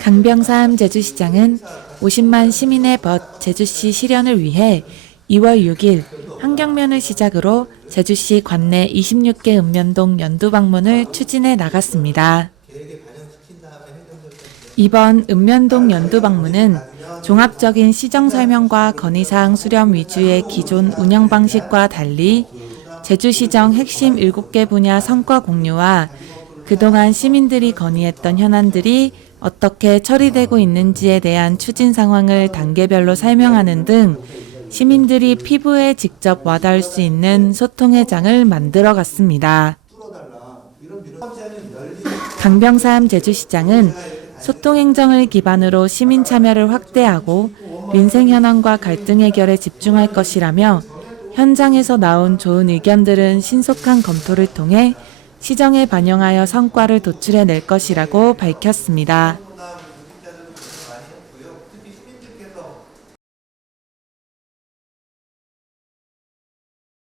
강병삼 제주시장은 50만 시민의 벗 제주시 실현을 위해 2월 6일 환경면을 시작으로 제주시 관내 26개 읍면동 연두 방문을 추진해 나갔습니다. 이번 읍면동 연두 방문은 종합적인 시정 설명과 건의사항 수렴 위주의 기존 운영 방식과 달리 제주시정 핵심 7개 분야 성과 공유와 그동안 시민들이 건의했던 현안들이 어떻게 처리되고 있는지에 대한 추진 상황을 단계별로 설명하는 등 시민들이 피부에 직접 와닿을 수 있는 소통의 장을 만들어 갔습니다. 강병삼 제주시장은 소통 행정을 기반으로 시민 참여를 확대하고 민생 현안과 갈등 해결에 집중할 것이라며 현장에서 나온 좋은 의견들은 신속한 검토를 통해 시정에 반영하여 성과를 도출해낼 것이라고 밝혔습니다.